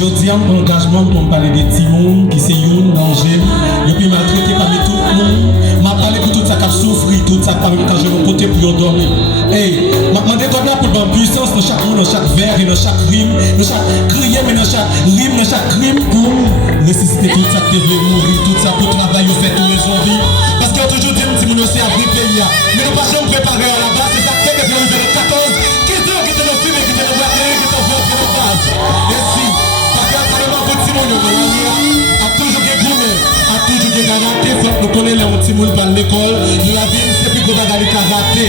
je dis un engagement pour me parler des petits mondes qui c'est une danger, et puis maltraité par tout le monde. M'a parlé pour tout ça qui a souffert, tout ça qui quand je me côté pour dormir. Hey, m'a demandé là pour donner puissance dans chaque mot, dans chaque vers et dans chaque rime, dans chaque crier, mais dans chaque rime, dans chaque crime pour ressusciter tout ça qui devait mourir, tout ça pour travailler, fait tous les envies. Parce qu'il y a toujours des petits mondes aussi à abri pays. Mais nous pas jamais préparé à la base, c'est ça qui fait que depuis le 14, qui est qui te le filme, qui te le voit, qui te le voit, qui te le base. Et si, parce qu'il y a tellement de petits mondes, a toujours des gourmets, a toujours des karaté, faut que nous connaissons les petits mondes par l'école. La vie, c'est plus qu'on va aller karaté.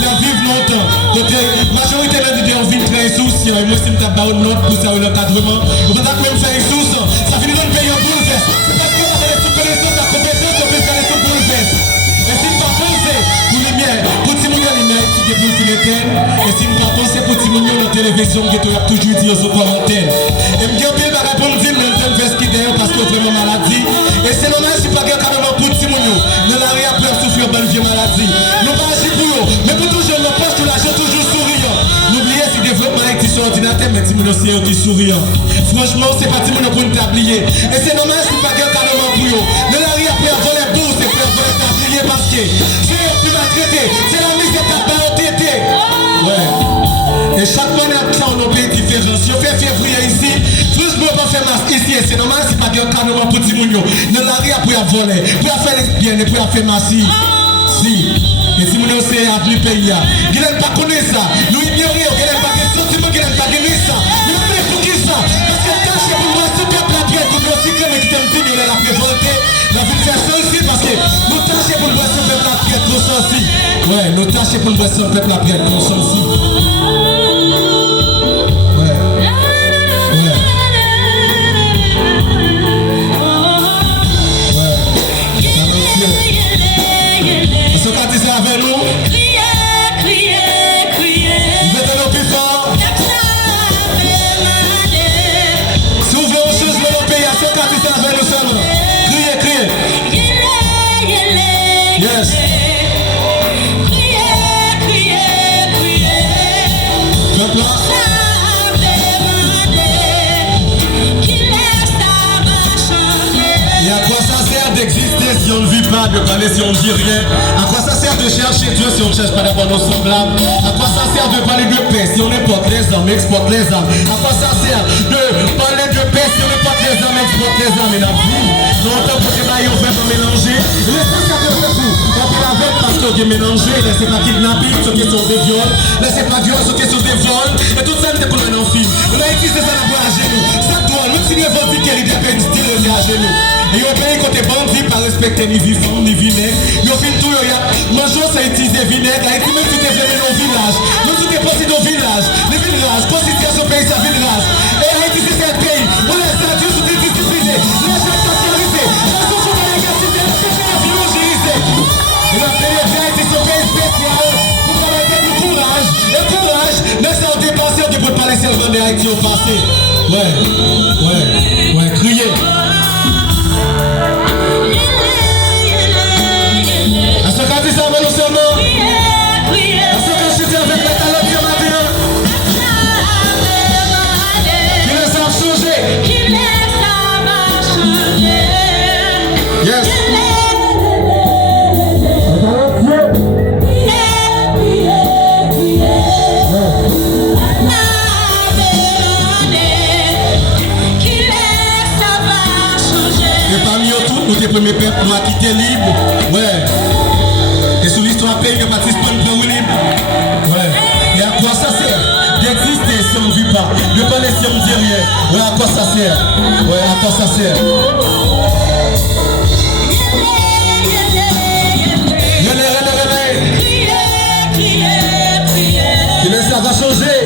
La vie longtemps. Côté majorité de l'idée on vit très insouciant. Et moi, si je tape une note pour ça, l'encadrement, on va même faire insouciant. Ça finit dans le pays en bouleverse. C'est parce qu'on a des sous-connaissances, la compétence, on peut faire les sous-bouleverse. Et si nous ne pas penser pour les miens, pour Timounion, les miens, qui déboulent pour l'éternel. Et si nous ne pas penser pour Timounion, la télévision, qui te toujours dit aux quarantaine. Et me dire, bien, va répondre, dire, mais on fait ce qu'il est parce que vraiment maladie. Et c'est normal, si pas carrément pour Timounion, ne l'a rien peur souffrir de vieux maladie. Nous pas agir pour eux, mais pour toujours, nos poches, tout l'argent, toujours souriant. N'oubliez si développement est sur ordinateur, mais Timounion, c'est eux qui souriant. Franchement, c'est pas Timounion pour nous tablier. Et c'est normal, si pas carrément pour eux. Ne l'a rien peur voler bourse, c'est faire voler tablier parce que c'est eux qui m'a traité. C'est la mise de ta parenté. Ouais. Et chaque fois, on a un pays différent. Si on fait février ici, franchement, on va faire masque ici. Et c'est normal, si pas carrément pour Timounion. Ne l'a rien pour voler, pour faire les bien et pour faire masque. Si. Et si nous sommes appelés pays, ils n'aiment pas connaître ça. Nous ignorons, ils n'aiment pas les sentiments, ils n'aiment pas gagner ça. Nous ne pouvons pas ça. Parce que tâche pour moi, ce peuple la pierre, comme aussi que les qui t'aiment, la prévolté, la ville faire ça aussi, parce que nous tâches pour moi, ce peuple la pierre, comme ça aussi. Ouais, nous tâches pour moi, ce peuple la pierre, comme ça aussi. Ouais. Ouais. Est-ce qu'on dit ça avec nous? Criez. Mettez-nous plus fort. Si vous voulez chose de nos pays, est-ce qu'on dit ça avec nous seulement? Criez. Yes. Peuple là. Et à quoi ça sert d'exister si on ne vit pas, de parler si on ne dit rien? À quoi ça sert de chercher Dieu si on ne cherche pas d'avoir nos semblables? À quoi ça sert de parler de paix si on importe les hommes, exporte les âmes? À quoi ça sert de parler de paix si on importe les hommes, exporte les âmes? Et la vie, longtemps pour que les on fait pas mélanger. L'essentiel de ce coup, on peut la veille parce qu'on est mélangé. Laissez pas kidnapping, c'est question de viol. Laissez pas viol, c'est question de vol. Et tout ça, c'est pour un film. On a utilisé ça pour à genoux. Ça doit, même si les votes qui est des peines, style à genoux. Et au pays côté bandit, pas respecter ni vivant ni vinaigre. Yo fin tout yo ya, mangeons ça utiliser vinaigre. Et même si t'es venu dans le village, même si t'es passé dans le village, les villages, considère ce pays, ça village. Et Haïti c'est un pays, on laisse ça Dieu sous discipliné. Les gens socialisés, la souffrance de la négativité, la péché la violence. Et la période d'Haïti c'est un pays spécial. Pour travailler du courage. Et courage, laissez en dépasser, on ne peut pas laisser le vent de Haïti au passé. Ouais, criez. Est-ce qu'on dit ça avec nous seulement? Est-ce qu'on chute avec la talent de matin? Qui les a changés? Yes. Et parmi eux tous, nous sommes premiers peuples noirs qui étaient libres. Ouais. Et sous l'histoire pays, nous participons à une libre. Ouais. Et à quoi ça sert d'exister si on ne vit pas? De parler si on ne dit rien. Ouais, à quoi ça sert? Ouais, à quoi ça sert? Réveille. Et là, ça va changer.